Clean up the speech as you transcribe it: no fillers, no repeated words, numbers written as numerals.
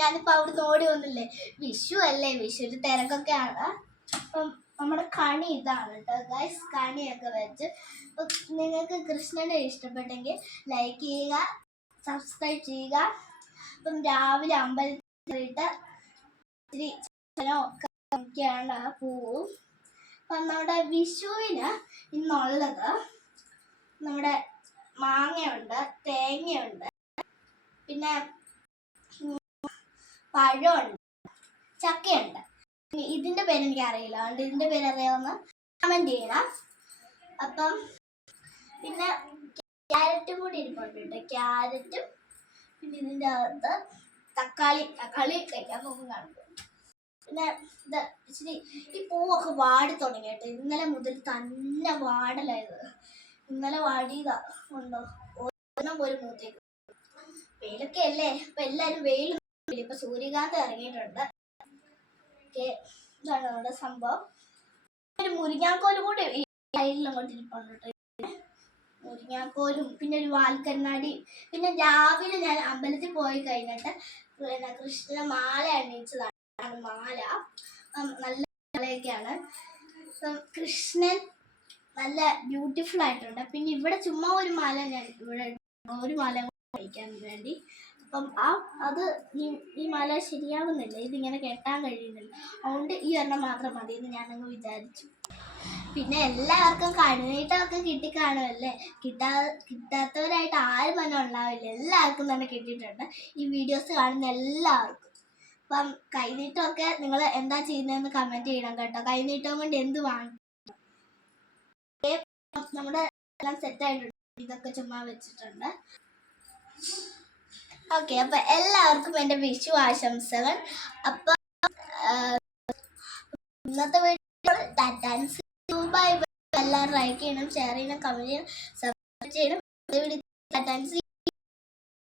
ഞാനിപ്പോൾ അവിടുന്ന് ഓടി വന്നില്ലേ. വിഷു അല്ലേ, വിഷുവിന് തിരക്കൊക്കെയാണ്. അപ്പം നമ്മുടെ കണി ഇതാണ് കേട്ടോ ഗൈസ്. കണിയൊക്കെ വെച്ച് നിങ്ങൾക്ക് കൃഷ്ണനെ ഇഷ്ടപ്പെട്ടെങ്കിൽ ലൈക്ക് ചെയ്യുക, സബ്സ്ക്രൈബ് ചെയ്യുക. അപ്പം രാവിലെ അമ്പലത്തിലിട്ട് ഇത്തിരി ഒക്കെയാണ് പോവും. അപ്പം നമ്മുടെ വിഷുവിന് ഇന്നുള്ളത് നമ്മുടെ മാങ്ങയുണ്ട്, തേങ്ങയുണ്ട്, പിന്നെ പഴമുണ്ട്, ചക്കയുണ്ട്. ഇതിൻ്റെ പേരെനിക്ക് അറിയില്ല, അതുകൊണ്ട് ഇതിൻ്റെ പേര് അറിയാവുന്ന കമൻറ്റ് ചെയ്യണം. അപ്പം പിന്നെ ക്യാരറ്റും കൂടി ഇരിപ്പുണ്ട് കേട്ടോ. ക്യാരറ്റും പിന്നെ ഇതിൻ്റെ അകത്ത് തക്കാളി കഴിക്കാൻ നോക്കും കാണും. പിന്നെ ഇത് ഇച്ചിരി ഈ പൂവൊക്കെ വാടി തുടങ്ങി കേട്ടോ. ഇന്നലെ മുതൽ തന്നെ വാടലായത്. ഇന്നലെ വാടിയതാ ഉണ്ടോ, ഒരെണ്ണം പോലും മൂത്തേക്ക്. വെയിലൊക്കെ അല്ലേ, അപ്പം എല്ലാവരും വെയിൽ. ഇപ്പം സൂര്യകാന്തം ഇറങ്ങിയിട്ടുണ്ട്. ഓക്കെ, ഇതാണ് നമ്മുടെ സംഭവം. ഒരു മുരിങ്ങാക്കോലും കൂടി ഈ സൈഡിൽ അങ്ങോട്ട് ഇരിപ്പുണ്ട് കേട്ടോ. മുരിങ്ങാക്കോലും പിന്നെ ഒരു വാൽക്കണ്ണാടി. പിന്നെ രാവിലെ ഞാൻ അമ്പലത്തിൽ പോയി കഴിഞ്ഞിട്ട് പിന്നെ കൃഷ്ണ മാല അണിയിച്ചതാണ്. മാല നല്ല മാലയൊക്കെയാണ്. കൃഷ്ണൻ നല്ല ബ്യൂട്ടിഫുൾ ആയിട്ടുണ്ട്. പിന്നെ ഇവിടെ ചുമ്മാ ഒരു മാല ഞാൻ ഇവിടെ ഒരു മാല കഴിക്കാൻ വേണ്ടി. അപ്പം അത് ഈ മാല ശരിയാവുന്നില്ല, ഇതിങ്ങനെ കെട്ടാൻ കഴിയുന്നില്ല. അതുകൊണ്ട് ഈ ഒരെണ്ണം മാത്രം മതി എന്ന് ഞാനങ്ങ് വിചാരിച്ചു. പിന്നെ എല്ലാവർക്കും കണിനീട്ടമൊക്കെ കിട്ടിക്കാണുമല്ലേ. കിട്ടാത്തവരായിട്ട് ആരും തന്നെ ഉണ്ടാവില്ല, എല്ലാവർക്കും തന്നെ കിട്ടിയിട്ടുണ്ട്. ഈ വീഡിയോസ് കാണുന്ന എല്ലാവർക്കും. അപ്പം കൈനീട്ടമൊക്കെ നിങ്ങൾ എന്താ ചെയ്യുന്നതെന്ന് കമൻറ്റ് ചെയ്യണം കേട്ടോ. കൈനീട്ടം കൊണ്ട് എന്ത് വാങ്ങി. നമ്മുടെ എല്ലാം സെറ്റായിട്ടുണ്ട്. ഇതൊക്കെ ചുമ്മാ വെച്ചിട്ടുണ്ട്. ഓക്കെ, അപ്പം എല്ലാവർക്കും എൻ്റെ വിഷു ആശംസകൾ. അപ്പം ഇന്നത്തെ വീഡിയോ ടാറ്റാൻസ്. Bye bye. എല്ലാവരും ലൈക്ക് ചെയ്യണം, ഷെയർ ചെയ്യണം, കമൻറ്റ് ചെയ്യണം, സബ്സ്ക്രൈബ് ചെയ്യണം. ടാറ്റാൻസ്.